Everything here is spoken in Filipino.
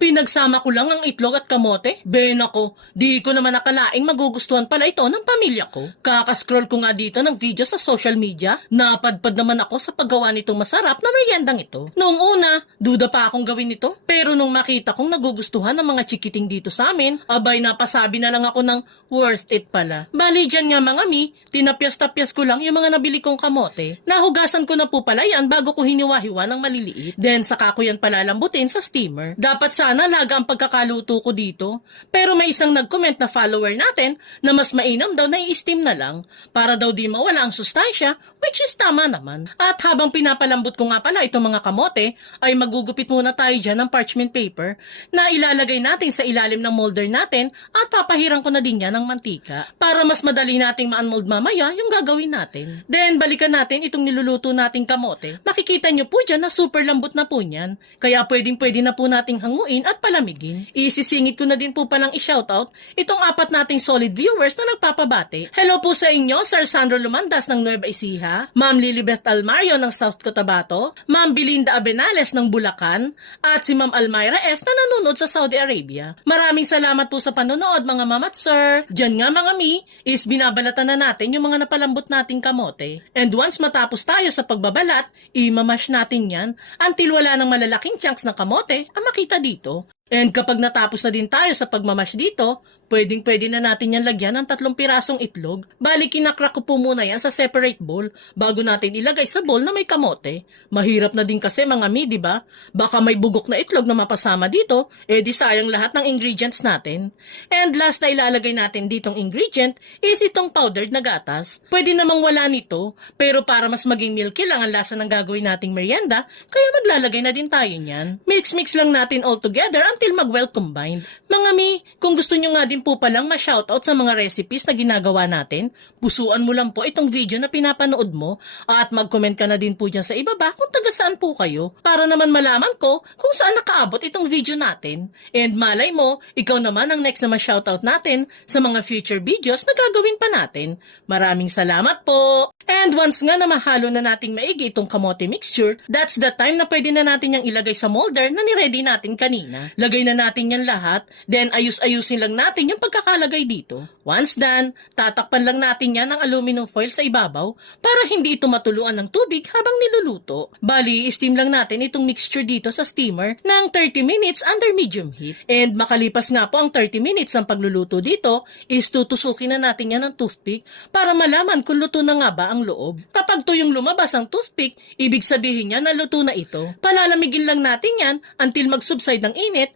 Pinagsama ko lang ang itlog at kamote. Nako, di ko naman nakalaing magugustuhan pala ito ng pamilya ko. Kakascroll ko nga dito ng video sa social media. Napadpad naman ako sa paggawa nitong masarap na meriendang ito. Noong una, duda pa akong gawin ito. Pero nung makita kong nagugustuhan ng mga chikiting dito sa amin, abay napasabi na lang ako ng worth it pala. Bali dyan nga mga mi, tinapyas-tapyas ko lang yung mga nabili kong kamote. Nahugasan ko na po pala yan bago ko hiniwa-hiwa ng maliliit. Then saka ko yan palalambutin sa steamer. Dapat sana laga ang pagkakaluto ko dito. Pero may isang nag-comment na follower natin na mas mainam daw na i-steam na lang para daw di mawala ang sustansya, which is tama naman. At habang pinapalambot ko nga pala itong mga kamote, ay magugupit muna tayo dyan ng parchment paper na ilalagay natin sa ilalim ng molder natin at papahirang ko na din yan ng mantika para mas madali nating ma-unmold mamaya yung gagawin natin. Then balikan natin itong niluluto nating kamote. Makikita nyo po dyan na super lambot na po niyan. Kaya pwedeng-pwede na po nating hanguin at palamigin. Isisingit ko na din po palang i-shoutout itong 4 nating solid viewers na nagpapabati. Hello po sa inyo, Sir Sandro Lumandas ng Nueva Ecija, Ma'am Lilibeth Almario ng South Cotabato, Ma'am Belinda Abenales ng Bulacan, at si Ma'am Almayra S na nanonood sa Saudi Arabia. Maraming salamat po sa panonood mga ma'am at sir. Diyan nga mga mi, is binabalatan na natin yung mga napalambot nating kamote. And once matapos tayo sa pagbabalat, imamash natin yan until wala ng malalaking chunks ng kamote ang makita dito. And kapag natapos na din tayo sa pagmamash dito, pwedeng-pwede na natin yan lagyan ng 3 pirasong itlog. Bali, kinakrak ko po muna yan sa separate bowl bago natin ilagay sa bowl na may kamote. Mahirap na din kasi mga mi, di ba? Baka may bugok na itlog na mapasama dito, di sayang lahat ng ingredients natin. And last na ilalagay natin ditong ingredient is itong powdered na gatas. Pwede namang wala nito, pero para mas maging milky lang ang lasa ng gagawin nating merienda, kaya maglalagay na din tayo niyan. Mix-mix lang natin all together until mag-well combined. Mga mi, kung gusto nyo nga din po palang ma-shoutout sa mga recipes na ginagawa natin, pusuan mo lang po itong video na pinapanood mo at mag-comment ka na din po dyan sa ibaba kung taga saan po kayo para naman malaman ko kung saan nakaabot itong video natin. And malay mo, ikaw naman ang next na ma-shoutout natin sa mga future videos na gagawin pa natin. Maraming salamat po! And once nga na mahalo na nating maigi itong kamote mixture, that's the time na pwede na natin yung ilagay sa molder na niready natin kanina. Lagay na natin yan lahat, then ayus-ayusin lang natin yung pagkakalagay dito. Once done, tatakpan lang natin yan ng aluminum foil sa ibabaw para hindi ito matuluan ng tubig habang niluluto. Bali, steam lang natin itong mixture dito sa steamer ng 30 minutes under medium heat. And makalipas nga po ang 30 minutes ng pagluluto dito, is tutusukin na natin yan ng toothpick para malaman kung luto na nga ba ang loob. Kapag tuyong lumabas ang toothpick, ibig sabihin niya na luto na ito. Palalamigin lang natin yan until mag-subside ng init